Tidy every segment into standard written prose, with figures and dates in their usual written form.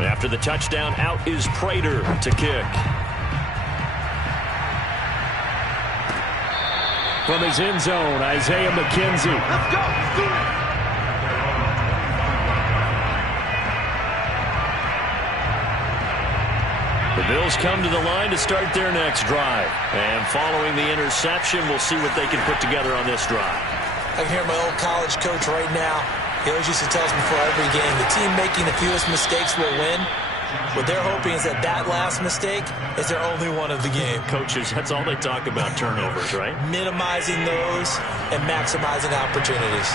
After the touchdown, out is Prater to kick. From his end zone, Isaiah McKenzie. Let's go. Let's do it. The Bills come to the line to start their next drive. And following the interception, we'll see what they can put together on this drive. I can hear my old college coach right now. He always used to tell us before every game, the team making the fewest mistakes will win. What they're hoping is that that last mistake is their only one of the game. Coaches, that's all they talk about, turnovers, right? Minimizing those and maximizing opportunities.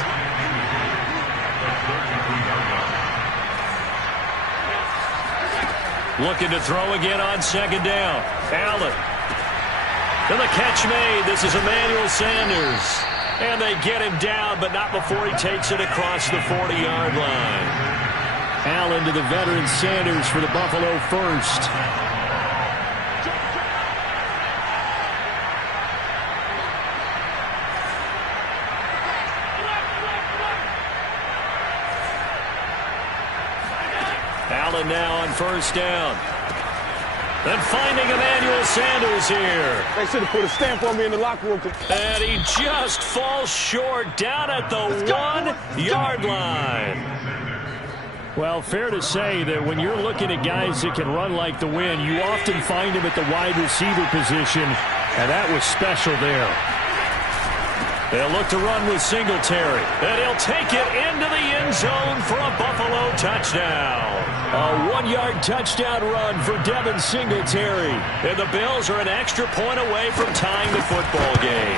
Looking to throw again on second down. Allen. And the catch made. This is Emmanuel Sanders. And they get him down, but not before he takes it across the 40-yard line. Allen to the veteran Sanders for the Buffalo first. Allen now on first down. And finding Emmanuel Sanders here. They should have put a stamp on me in the locker room. And he just falls short down at the 1-yard line. Well, fair to say that when you're looking at guys that can run like the wind, you often find him at the wide receiver position, and that was special there. They'll look to run with Singletary, and he'll take it into the end zone for a Buffalo touchdown. A 1-yard touchdown run for Devin Singletary, and the Bills are an extra point away from tying the football game.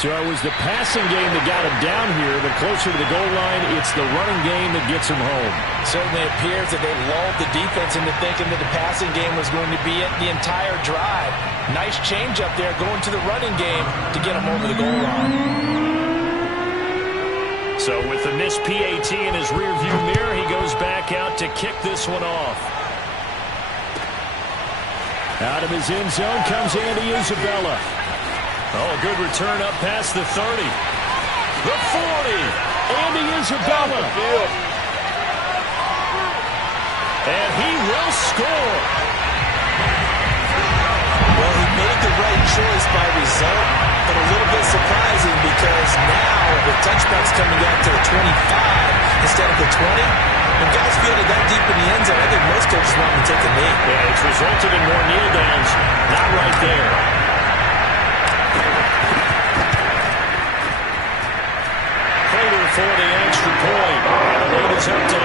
So it was the passing game that got him down here, but closer to the goal line, it's the running game that gets him home. Certainly appears that they lulled the defense into thinking that the passing game was going to be it the entire drive. Nice change up there going to the running game to get him over the goal line. So with the missed PAT in his rearview mirror, he goes back out to kick this one off. Out of his end zone comes Andy Isabella. Oh, a good return up past the 30. The 40. Andy Isabella. And he will score. Well, he made the right choice by result, but a little bit surprising because now the touchback's coming out to the 25 instead of the 20. When guys feel it that deep in the end zone, I think most coaches want to take a knee. Yeah, it's resulted in more kneel downs. Not right there. For the extra point. The lead is up to 8.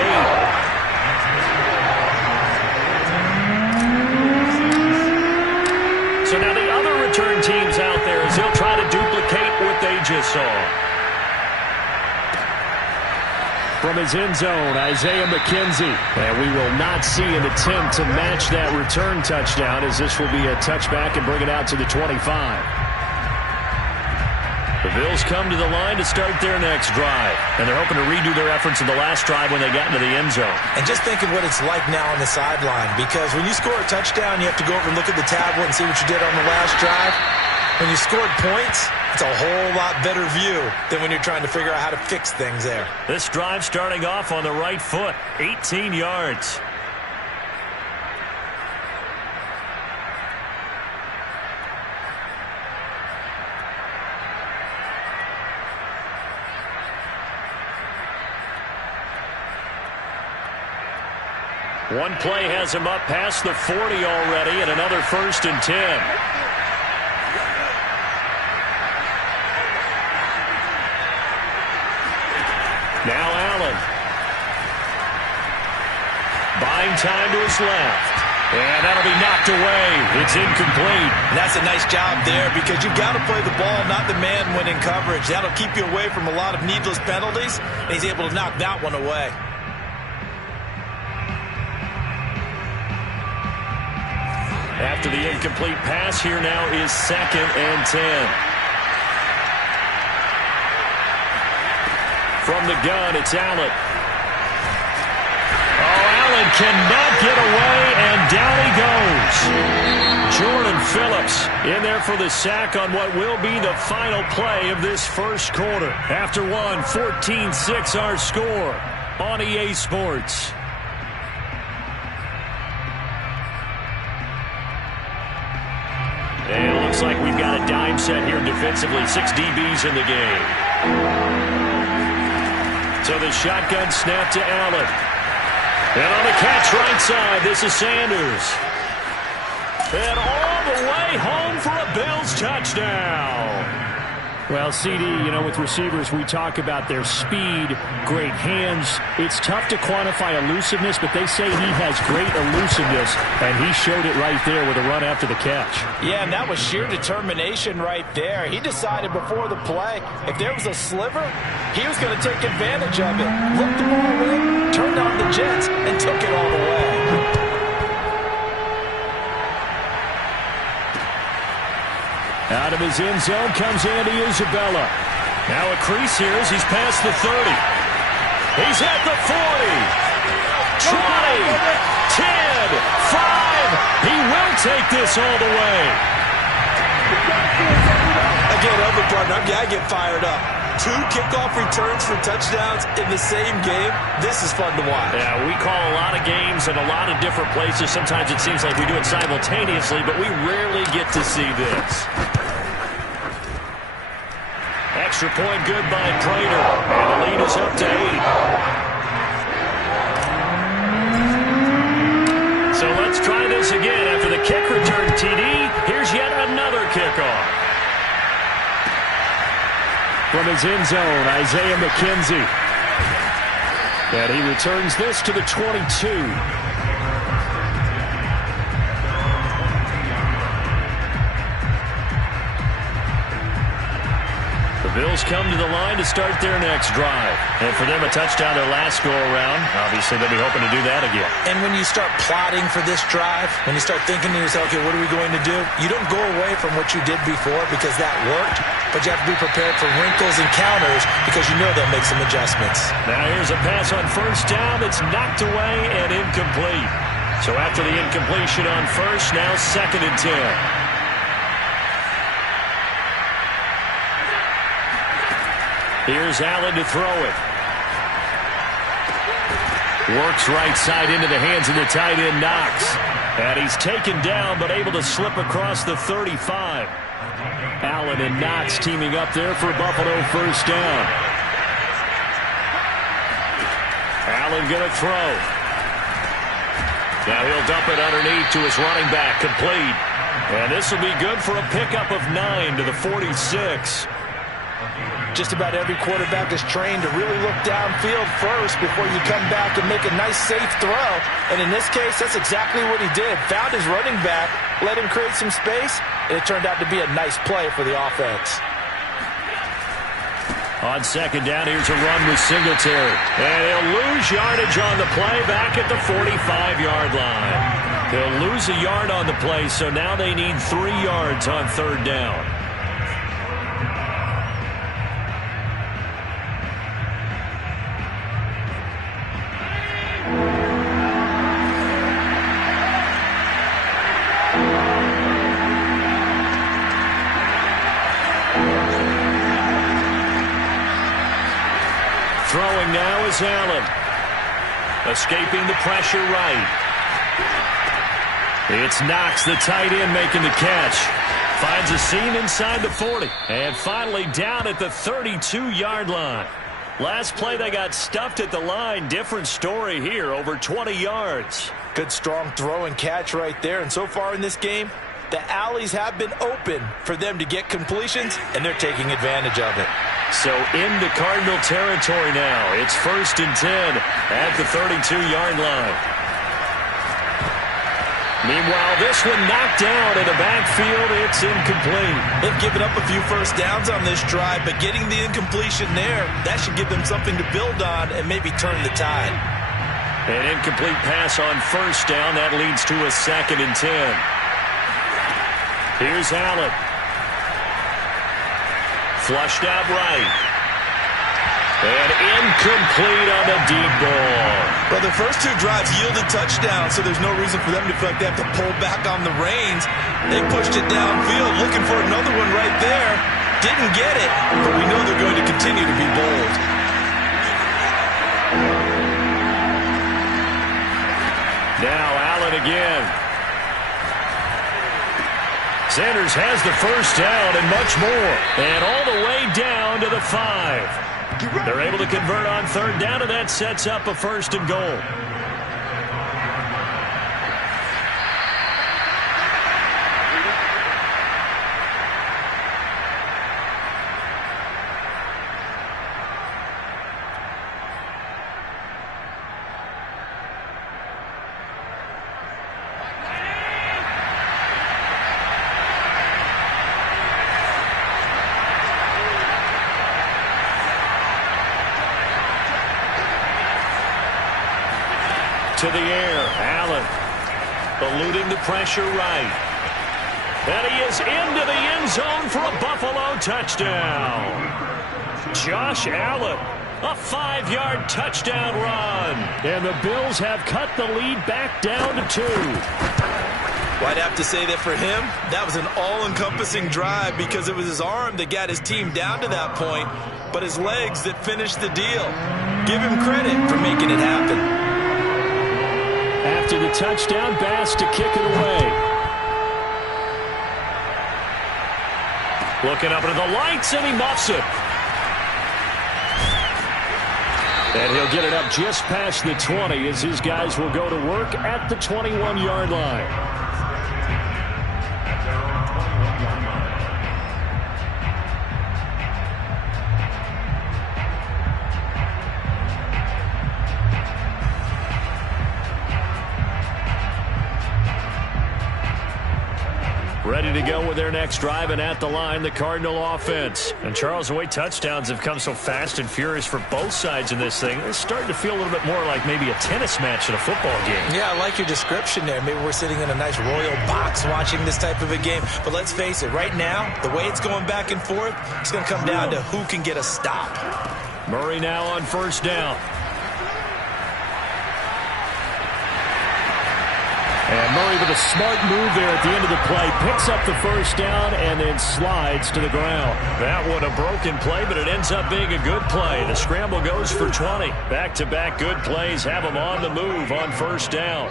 So now the other return teams out there as they'll try to duplicate what they just saw. From his end zone, Isaiah McKenzie. And we will not see an attempt to match that return touchdown as this will be a touchback and bring it out to the 25. The Bills come to the line to start their next drive. And they're hoping to redo their efforts in the last drive when they got into the end zone. And just think of what it's like now on the sideline. Because when you score a touchdown, you have to go over and look at the tablet and see what you did on the last drive. When you scored points, it's a whole lot better view than when you're trying to figure out how to fix things there. This drive starting off on the right foot, 18 yards. One play has him up past the 40 already, and another 1st and 10. Now Allen. Buying time to his left. And that'll be knocked away. It's incomplete. And that's a nice job there because you've got to play the ball, not the man when in coverage. That'll keep you away from a lot of needless penalties, and he's able to knock that one away. After the incomplete pass, here now is 2nd and 10. From the gun, it's Allen. Oh, Allen cannot get away, and down he goes. Jordan Phillips in there for the sack on what will be the final play of this first quarter. After one, 14-6 our score on EA Sports. looks like we've got a dime set here defensively. 6 DBs in the game. So the shotgun snap to Allen. And on the catch right side, this is Sanders. And all the way home for a Bills touchdown. Well, CD, you know, with receivers, we talk about their speed, great hands. It's tough to quantify elusiveness, but they say he has great elusiveness, and he showed it right there with a run after the catch. Yeah, and that was sheer determination right there. He decided before the play, if there was a sliver, he was going to take advantage of it. Looked the ball in, turned on the jets, and took it all the way. Out of his end zone comes Andy Isabella. Now a crease here as he's past the 30. He's at the 40. 20. 10. 5. He will take this all the way. Again, other partner, I get fired up. 2 kickoff returns for touchdowns in the same game. This is fun to watch. Yeah, we call a lot of games in a lot of different places. Sometimes it seems like we do it simultaneously, but we rarely get to see this. Extra point good by Prater. And the lead is up to 8. So let's try this again. After the kick return TD, here's yet another kickoff. From his end zone, Isaiah McKenzie. And he returns this to the 22. The Bills come to the line to start their next drive. And for them, a touchdown their last go-around. Obviously, they'll be hoping to do that again. And when you start plotting for this drive, when you start thinking to yourself, okay, what are we going to do? You don't go away from what you did before because that worked, but you have to be prepared for wrinkles and counters because you know they'll make some adjustments. Now here's a pass on first down that's knocked away and incomplete. So after the incompletion on first, now 2nd and 10. Here's Allen to throw it. Works right side into the hands of the tight end, Knox. And he's taken down but able to slip across the 35. Allen and Knox teaming up there for Buffalo first down. Allen going to throw. Now he'll dump it underneath to his running back, complete. And this will be good for a pickup of 9 to the 46. Just about every quarterback is trained to really look downfield first before you come back and make a nice, safe throw. And in this case, that's exactly what he did. Found his running back, let him create some space, and it turned out to be a nice play for the offense. On second down, here's a run with Singletary. And he'll lose yardage on the play back at the 45-yard line. He'll lose a yard on the play, so now they need 3 yards on third down. Throwing now is Allen. Escaping the pressure right. It's Knox, the tight end, making the catch. Finds a seam inside the 40. And finally down at the 32-yard line. Last play they got stuffed at the line. Different story here, over 20 yards. Good strong throw and catch right there. And so far in this game, the alleys have been open for them to get completions, and they're taking advantage of it. So into Cardinal territory now. It's 1st and 10 at the 32-yard line. Meanwhile, this one knocked down in the backfield. It's incomplete. They've given up a few first downs on this drive, but getting the incompletion there, that should give them something to build on and maybe turn the tide. An incomplete pass on first down. That leads to a 2nd and 10. Here's Allen. Flushed out right. And incomplete on the deep ball. Well, the first 2 drives yielded touchdowns, so there's no reason for them to feel like they have to pull back on the reins. They pushed it downfield, looking for another one right there. Didn't get it, but we know they're going to continue to be bold. Now Allen again. Sanders has the first down and much more. And all the way down to the 5. They're able to convert on third down, and that sets up a 1st and goal. To the air, Allen eluding the pressure right. And he is into the end zone for a Buffalo touchdown. Josh Allen, a 5-yard touchdown run. And the Bills have cut the lead back down to 2. Well, I'd have to say that for him, that was an all-encompassing drive because it was his arm that got his team down to that point, but his legs that finished the deal. Give him credit for making it happen. After the touchdown, Bass to kick it away. Looking up into the lights, and he muffs it. And he'll get it up just past the 20 as his guys will go to work at the 21-yard line. Ready to go with their next drive, and at the line, the Cardinal offense. And Charles, the way touchdowns have come so fast and furious for both sides in this thing, it's starting to feel a little bit more like maybe a tennis match in a football game. Yeah, I like your description there. Maybe we're sitting in a nice royal box watching this type of a game. But let's face it, right now, the way it's going back and forth, it's going to come down to who can get a stop. Murray now on first down. And Murray with a smart move there at the end of the play. Picks up the first down and then slides to the ground. That one a broken play, but it ends up being a good play. The scramble goes for 20. Back-to-back good plays have them on the move on first down.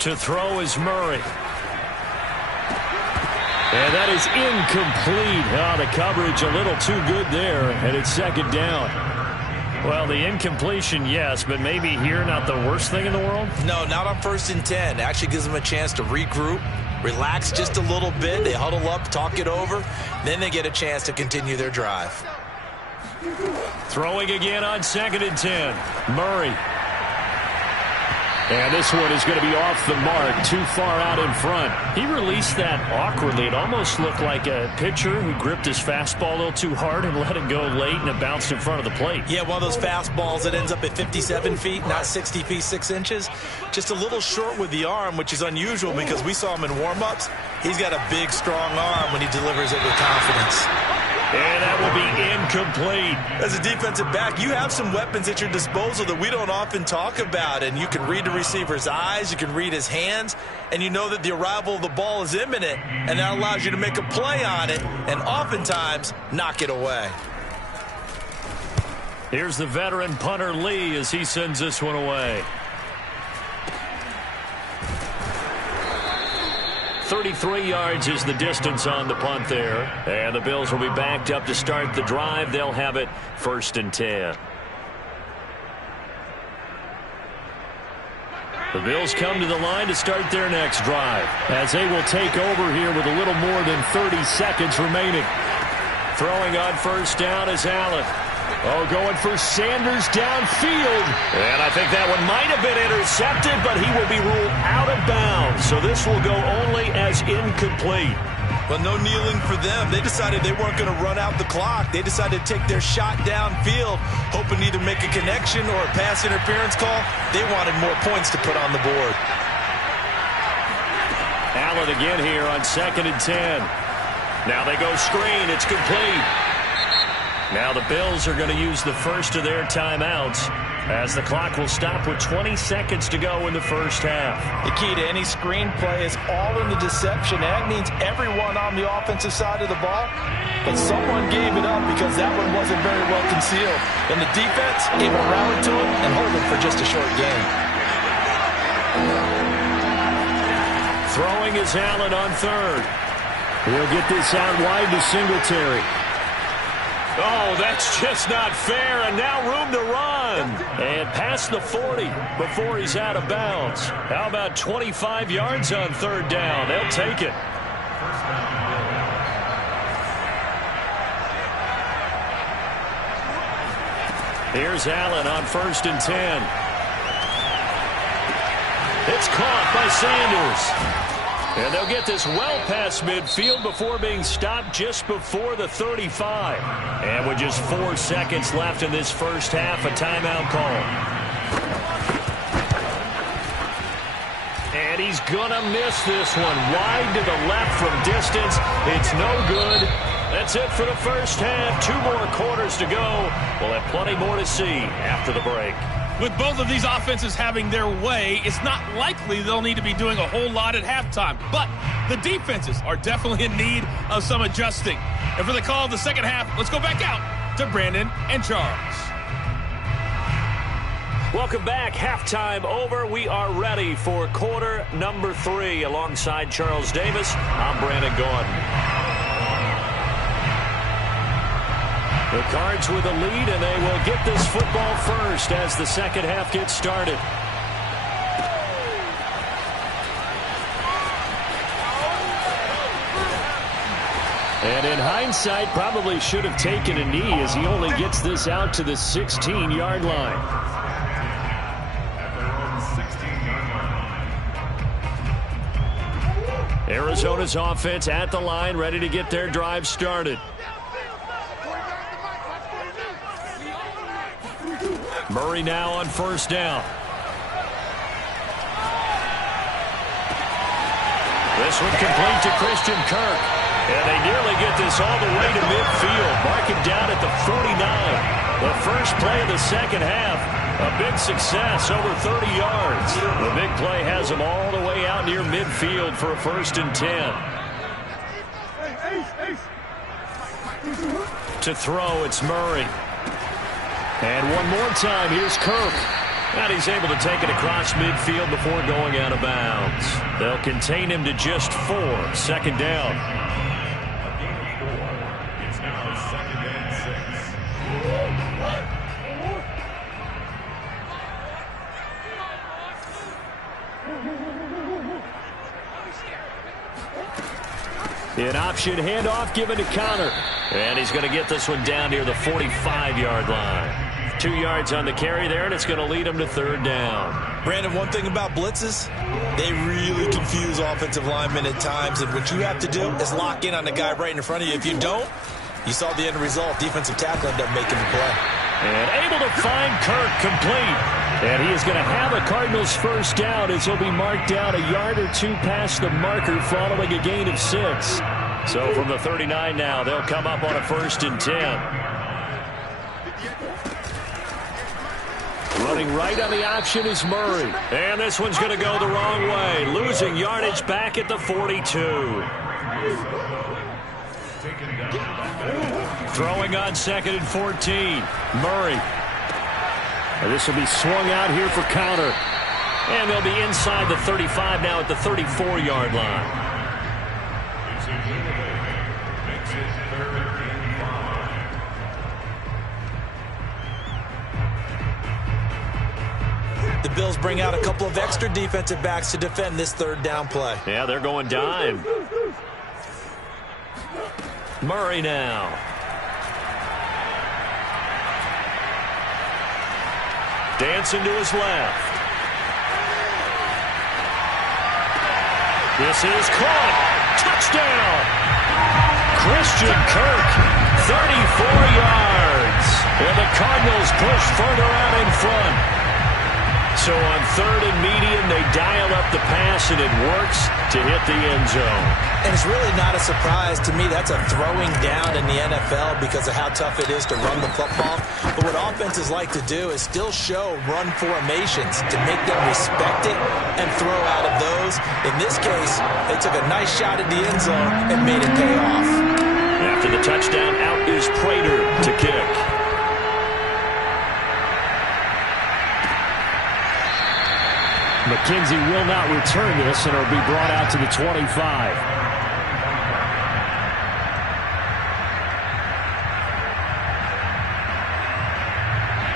To throw is Murray. And that is incomplete. Oh, the coverage a little too good there, and it's second down. Well, the incompletion, yes, but maybe here not the worst thing in the world? No, not on 1st and 10. Actually gives them a chance to regroup, relax just a little bit. They huddle up, talk it over. Then they get a chance to continue their drive. Throwing again on 2nd and 10. Murray. And this one is going to be off the mark, too far out in front. He released that awkwardly. It almost looked like a pitcher who gripped his fastball a little too hard and let it go late, and it bounced in front of the plate. Yeah, one of those fastballs that ends up at 57 feet, not 60 feet, 6 inches. Just a little short with the arm, which is unusual because we saw him in warm-ups. He's got a big, strong arm when he delivers it with confidence. And that will be incomplete. As a defensive back, you have some weapons at your disposal that we don't often talk about. And you can read the receiver's eyes, you can read his hands, and you know that the arrival of the ball is imminent. And that allows you to make a play on it and oftentimes knock it away. Here's the veteran punter Lee as he sends this one away. 33 yards is the distance on the punt there. And the Bills will be backed up to start the drive. They'll have it 1st and 10. The Bills come to the line to start their next drive, as they will take over here with a little more than 30 seconds remaining. Throwing on first down is Allen. Oh, going for Sanders downfield. And I think that one might have been intercepted, but he will be ruled out of bounds. So this will go only as incomplete. Well, no kneeling for them. They decided they weren't going to run out the clock. They decided to take their shot downfield, hoping either make a connection or a pass interference call. They wanted more points to put on the board. Allen again here on 2nd and 10. Now they go screen. It's complete. Now the Bills are going to use the first of their timeouts. as the clock will stop with 20 seconds to go in the first half. The key to any screenplay is all in the deception. That means everyone on the offensive side of the ball, but someone gave it up because that one wasn't very well concealed. And the defense able to rally to him and hold him for just a short game. Throwing is Allen on third. He'll get this out wide to Singletary. Oh, that's just not fair, and now room to run. And past the 40 before he's out of bounds. How about 25 yards on third down? They'll take it. Here's Allen on 1st and 10. It's caught by Sanders. And they'll get this well past midfield before being stopped just before the 35. And with just 4 seconds left in this first half, a timeout call. And he's going to miss this one. Wide to the left from distance. It's no good. That's it for the first half. 2 more quarters to go. We'll have plenty more to see after the break. With both of these offenses having their way, it's not likely they'll need to be doing a whole lot at halftime. But the defenses are definitely in need of some adjusting. And for the call of the second half, let's go back out to Brandon and Charles. Welcome back. Halftime over. We are ready for quarter number 3. Alongside Charles Davis, I'm Brandon Gaudin. The Cards with a lead, and they will get this football first as the second half gets started. And in hindsight, probably should have taken a knee as he only gets this out to the 16-yard line. Arizona's offense at the line, ready to get their drive started. Murray now on 1st down. This one complete to Christian Kirk. And they nearly get this all the way to midfield. Mark him down at the 49. The first play of the second half. A big success, over 30 yards. The big play has them all the way out near midfield for a 1st and 10. To throw, it's Murray. And one more time, here's Kirk. And he's able to take it across midfield before going out of bounds. They'll contain him to just 4. 2nd down. It's now 2nd and 6. An option handoff given to Connor. And he's going to get this one down near the 45-yard line. 2 yards on the carry there, and it's going to lead him to 3rd down. Brandon, one thing about blitzes, they really confuse offensive linemen at times, and what you have to do is lock in on the guy right in front of you. If you don't, you saw the end result. Defensive tackle ended up making the play. And able to find Kirk complete. And he is going to have a Cardinals 1st down as he'll be marked down a yard or 2 past the marker following a gain of 6. So from the 39 now, they'll come up on a 1st and 10. Running right on the option is Murray. And this one's going to go the wrong way. Losing yardage back at the 42. Throwing on 2nd and 14. Murray. And this will be swung out here for counter. And they'll be inside the 35 now at the 34-yard line. The Bills bring out a couple of extra defensive backs to defend this 3rd down play. Yeah, they're going dime. Murray now. Dancing to his left. This is caught. Touchdown. Christian Kirk, 34 yards. And the Cardinals push further out in front. So on third and medium, they dial up the pass, and it works to hit the end zone. And it's really not a surprise to me. That's a throwing down in the NFL because of how tough it is to run the football. But what offenses like to do is still show run formations to make them respect it and throw out of those. In this case, they took a nice shot at the end zone and made it pay off. After the touchdown, out is Prater to kick. McKenzie will not return this, and it'll be brought out to the 25.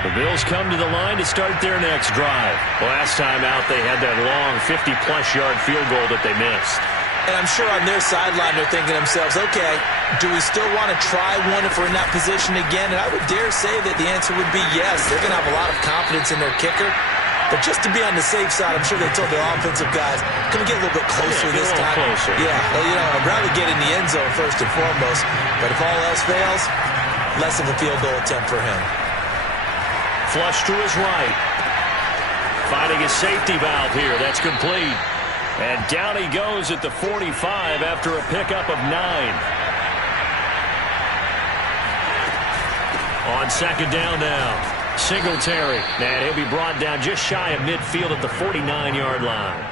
The Bills come to the line to start their next drive. Last time out, they had that long 50-plus yard field goal that they missed. And I'm sure on their sideline they're thinking to themselves, okay, do we still want to try one if we're in that position again? And I would dare say that the answer would be yes. They're going to have a lot of confidence in their kicker. But just to be on the safe side, I'm sure they told their offensive guys, can we get a little bit closer this time? Closer. Yeah, well, you know, I'd rather get in the end zone first and foremost. But if all else fails, less of a field goal attempt for him. Flush to his right. Finding his safety valve here. That's complete. And down he goes at the 45 after a pickup of 9. On second down now. Singletary. And he'll be brought down just shy of midfield at the 49-yard line.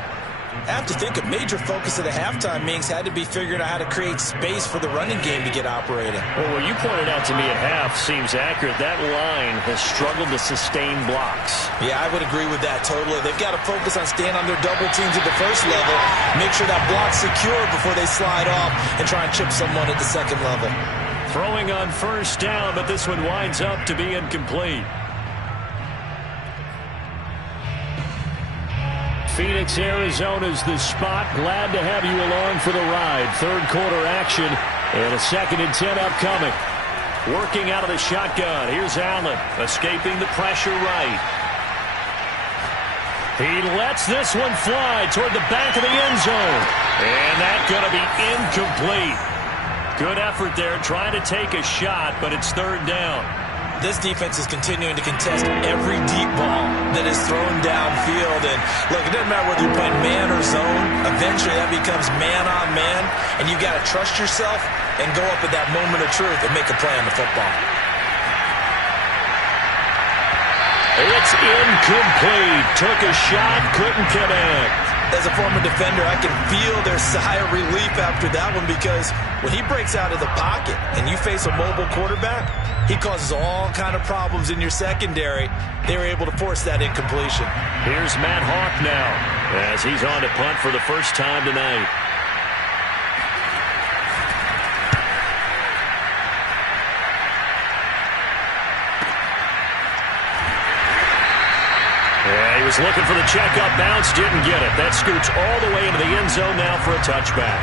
I have to think a major focus of the halftime meetings had to be figuring out how to create space for the running game to get operating. Well, what you pointed out to me at half seems accurate. That line has struggled to sustain blocks. Yeah, I would agree with that totally. They've got to focus on staying on their double teams at the first level, make sure that block's secure before they slide off and try and chip someone at the second level. Throwing on first down, but this one winds up to be incomplete. Phoenix, Arizona's the spot. Glad to have you along for the ride. Third quarter action and a 2nd and 10 upcoming. Working out of the shotgun. Here's Allen escaping the pressure right. He lets this one fly toward the back of the end zone. And that's going to be incomplete. Good effort there trying to take a shot, but it's third down. This defense is continuing to contest every deep ball that is thrown downfield. And, look, it doesn't matter whether you're playing man or zone. Eventually that becomes man-on-man, and you've got to trust yourself and go up at that moment of truth and make a play on the football. It's incomplete. Took a shot, couldn't connect. As a former defender, I can feel their sigh of relief after that one because when he breaks out of the pocket and you face a mobile quarterback, he causes all kind of problems in your secondary. They were able to force that incompletion. Here's Matt Hawk now as he's on to punt for the first time tonight. Yeah, he was looking for the checkup bounce, didn't get it. That scoots all the way into the end zone now for a touchback.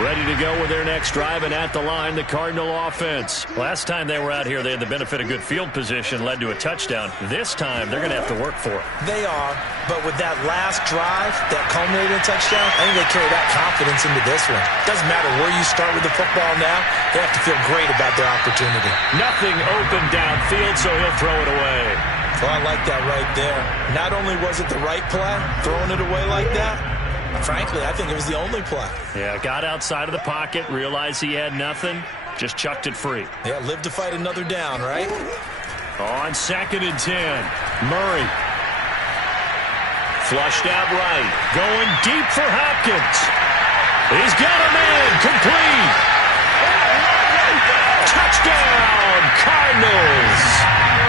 Ready to go with their next drive, and at the line, the Cardinal offense. Last time they were out here, they had the benefit of good field position, led to a touchdown. This time, they're going to have to work for it. They are, but with that last drive, that culminated touchdown, I think they carry that confidence into this one. Doesn't matter where you start with the football now, they have to feel great about their opportunity. Nothing open downfield, so he'll throw it away. Well, I like that right there. Not only was it the right play, throwing it away like that, frankly, I think it was the only play. Yeah, got outside of the pocket, realized he had nothing, just chucked it free. Yeah, live to fight another down, right? On 2nd and 10, Murray. Flushed out right, going deep for Hopkins. He's got a man, complete. Touchdown, Cardinals.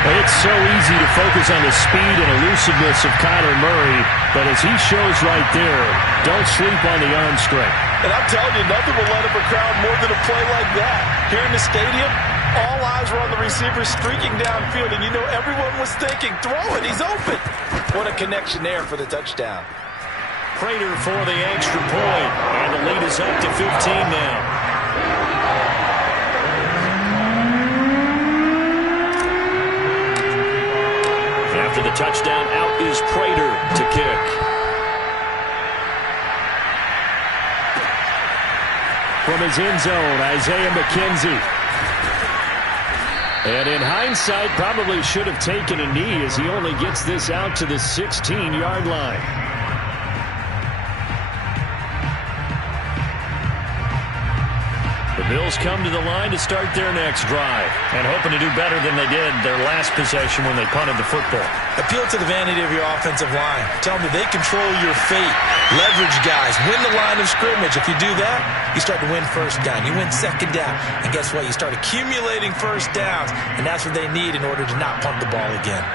It's so easy to focus on the speed and elusiveness of Kyler Murray, but as he shows right there, don't sleep on the arm strength. And I'm telling you, nothing will let up a crowd more than a play like that. Here in the stadium, all eyes were on the receiver streaking downfield, and you know everyone was thinking, throw it, he's open. What a connection there for the touchdown. Prater for the extra point, and the lead is up to 15 now. After the touchdown, out is Prater to kick. From his end zone, Isaiah McKenzie. And in hindsight, probably should have taken a knee as he only gets this out to the 16-yard line. The Bills come to the line to start their next drive and hoping to do better than they did their last possession when they punted the football. Appeal to the vanity of your offensive line. Tell them that they control your fate. Leverage guys. Win the line of scrimmage. If you do that, you start to win first down. You win second down. And guess what? You start accumulating first downs. And that's what they need in order to not punt the ball again.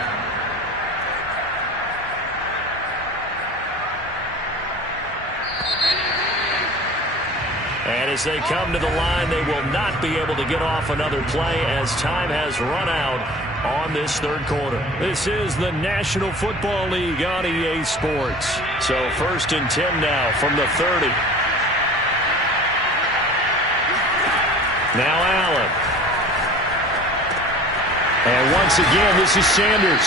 And as they come to the line, they will not be able to get off another play as time has run out on this third quarter. This is the National Football League on EA Sports. So 1st and 10 now from the 30. Now Allen. And once again, this is Sanders.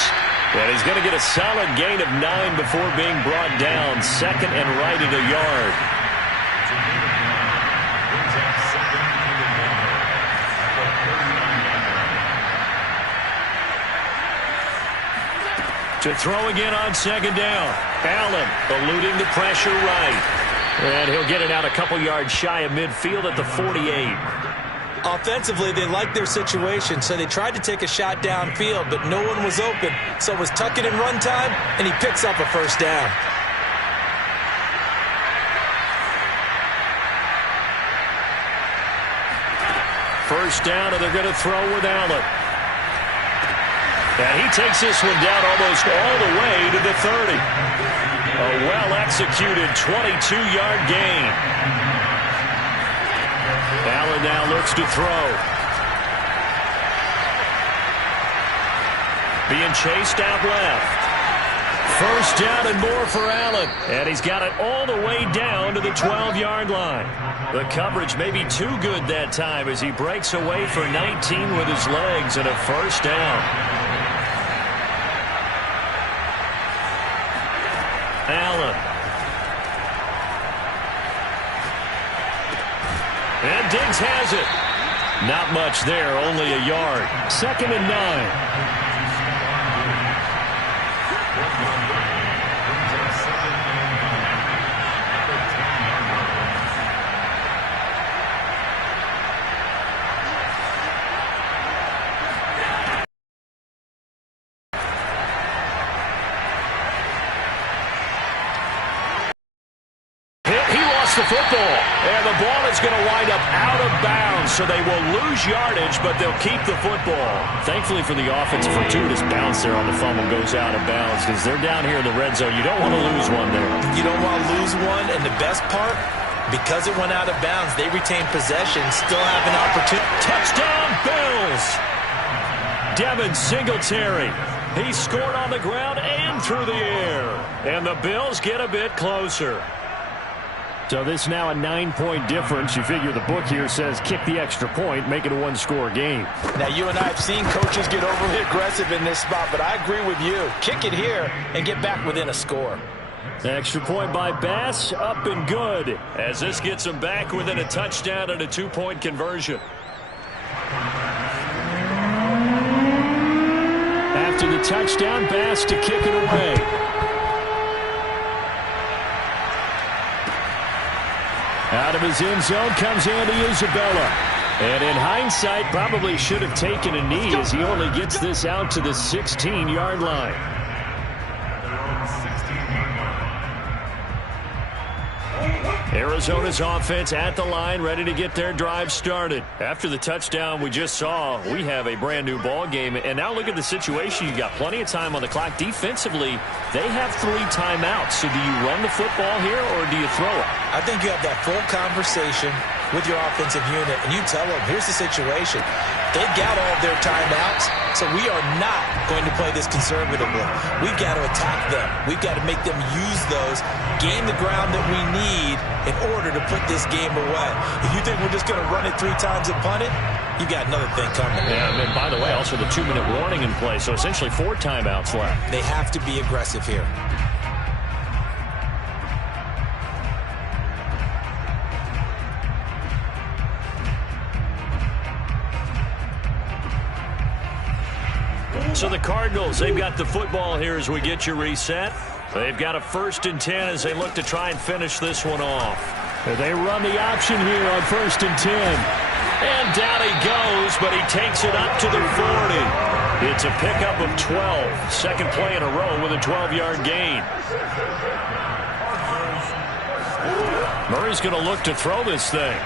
And he's going to get a solid gain of 9 before being brought down. Second and right at a yard. To throw again on second down. Allen eluding the pressure right. And he'll get it out a couple yards shy of midfield at the 48. Offensively, they liked their situation, so they tried to take a shot downfield, but no one was open. So it was tuck it in run time, and he picks up a first down. First down, and they're going to throw with Allen. And he takes this one down almost all the way to the 30. A well-executed 22-yard gain. Allen now looks to throw. Being chased out left. First down and more for Allen. And he's got it all the way down to the 12-yard line. The coverage may be too good that time as he breaks away for 19 with his legs and a first down. Allen. And Diggs has it. Not much there, only a yard. 2nd and 9. The football, and the ball is going to wind up out of bounds, so they will lose yardage, but they'll keep the football. Thankfully for the offense, a fortuitous bounce there on the fumble goes out of bounds because they're down here in the red zone. You don't want to lose one there. You don't want to lose one, and the best part, because it went out of bounds, they retain possession, still have an opportunity. Touchdown, Bills! Devin Singletary. He scored on the ground and through the air, and the Bills get a bit closer. So this now a 9-point difference. You figure the book here says kick the extra point, make it a one-score game. Now, you and I have seen coaches get overly aggressive in this spot, but I agree with you. Kick it here and get back within a score. Extra point by Bass, up and good, as this gets them back within a touchdown and a 2-point conversion. After the touchdown, Bass to kick it away. Out of his end zone comes Andy Isabella. And in hindsight, probably should have taken a knee as he only gets this out to the 16-yard line. Arizona's offense at the line, ready to get their drive started. After the touchdown we just saw, we have a brand new ball game. And now look at the situation. You've got plenty of time on the clock. Defensively, they have 3 timeouts. So do you run the football here or do you throw it? I think you have that full conversation with your offensive unit, and you tell them, here's the situation. They've got all their timeouts, so we are not going to play this conservatively. We've got to attack them. We've got to make them use those, gain the ground that we need in order to put this game away. If you think we're just going to run it 3 times and punt it, you got another thing coming. Yeah, and by the way, also the 2-minute warning in play, so essentially 4 timeouts left. They have to be aggressive here. So the Cardinals, they've got the football here as we get you reset. They've got a 1st and 10 as they look to try and finish this one off. They run the option here on 1st and 10. And down he goes, but he takes it up to the 40. It's a pickup of 12. Second play in a row with a 12-yard gain. Murray's going to look to throw this thing.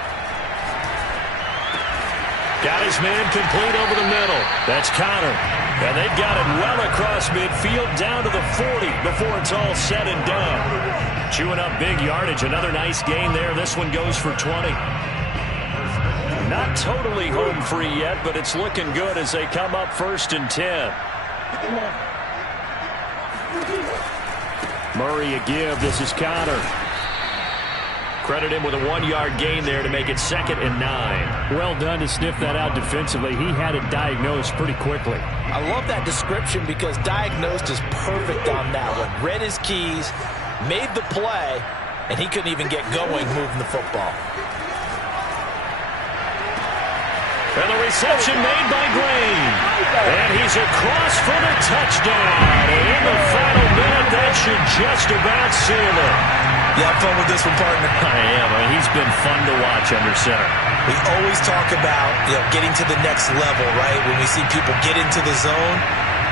Got his man complete over the middle. That's Connor. And they've got it well across midfield down to the 40 before it's all said and done. Chewing up big yardage. Another nice gain there. This one goes for 20. Not totally home free yet, but it's looking good as they come up 1st and 10. Murray a give. This is Connor. Credit him with a 1-yard gain there to make it 2nd and 9. Well done to sniff that out defensively. He had it diagnosed pretty quickly. I love that description because diagnosed is perfect on that one. Read his keys, made the play, and he couldn't even get going moving the football. And the reception made by Green. And he's across for the touchdown. And in the final minute, that should just about seal it. You have fun with this one, partner? I am. I mean, he's been fun to watch under center. We always talk about, getting to the next level, right? When we see people get into the zone,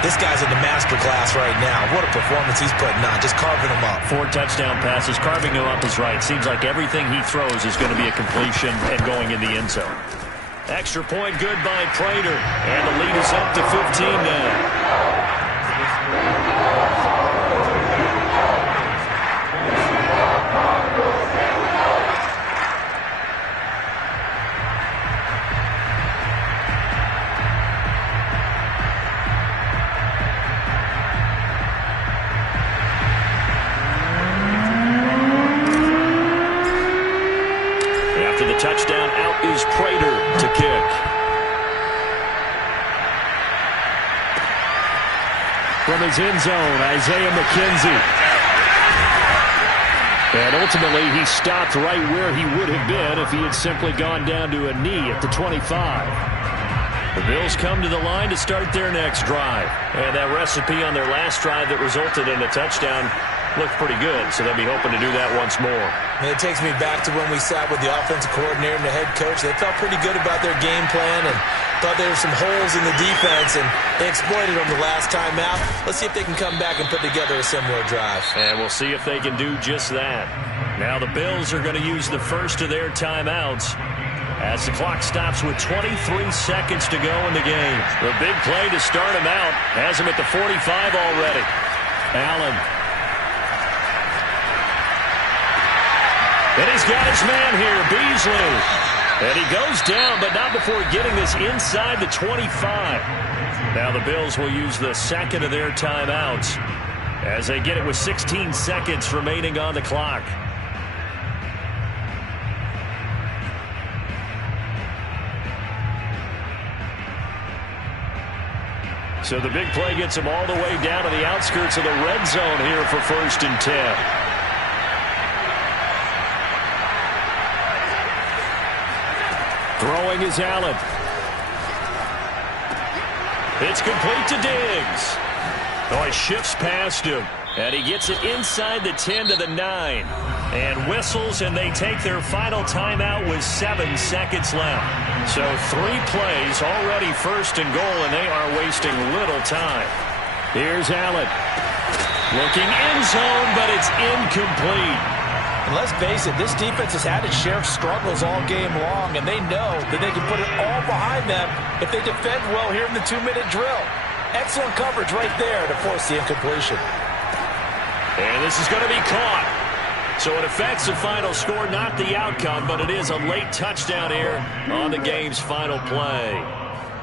this guy's in the master class right now. What a performance he's putting on, just carving them up. 4 touchdown passes. Carving them up is right. Seems like everything he throws is going to be a completion and going in the end zone. Extra point good by Prater. And the lead is up to 15 now. After the touchdown, out is Prater to kick. From his end zone, Isaiah McKenzie. And ultimately, he stopped right where he would have been if he had simply gone down to a knee at the 25. The Bills come to the line to start their next drive. And that recipe on their last drive that resulted in a touchdown looked pretty good, so they'll be hoping to do that once more. And it takes me back to when we sat with the offensive coordinator and the head coach. They felt pretty good about their game plan and thought there were some holes in the defense, and they exploited them the last time out. Let's see if they can come back and put together a similar drive. And we'll see if they can do just that. Now the Bills are going to use the first of their timeouts as the clock stops with 23 seconds to go in the game. The big play to start him out has him at the 45 already. Allen. And he's got his man here, Beasley. And he goes down, but not before getting this inside the 25. Now the Bills will use the second of their timeouts as they get it with 16 seconds remaining on the clock. So the big play gets him all the way down to the outskirts of the red zone here for 1st and 10. Throwing is Allen. It's complete to Diggs. Oh, he shifts past him. And he gets it inside the 10 to the 9. And whistles, and they take their final timeout with 7 seconds left. So 3 plays, already 1st and goal, and they are wasting little time. Here's Allen. Looking end zone, but it's incomplete. And let's face it, this defense has had its share of struggles all game long, and they know that they can put it all behind them if they defend well here in the 2-minute drill. Excellent coverage right there to force the incompletion. And this is going to be caught. So it affects the final score, not the outcome, but it is a late touchdown here on the game's final play.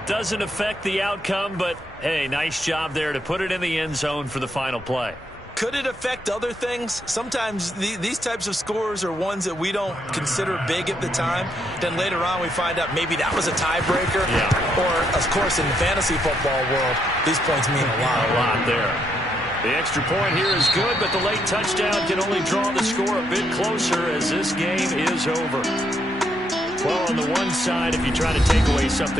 Doesn't affect the outcome, but hey, nice job there to put it in the end zone for the final play. Could it affect other things? Sometimes these types of scores are ones that we don't consider big at the time. Then later on we find out maybe that was a tiebreaker. Yeah. Or, of course, in the fantasy football world, these points mean a lot. A lot there. The extra point here is good, but the late touchdown can only draw the score a bit closer as this game is over. Well, on the one side, if you try to take away something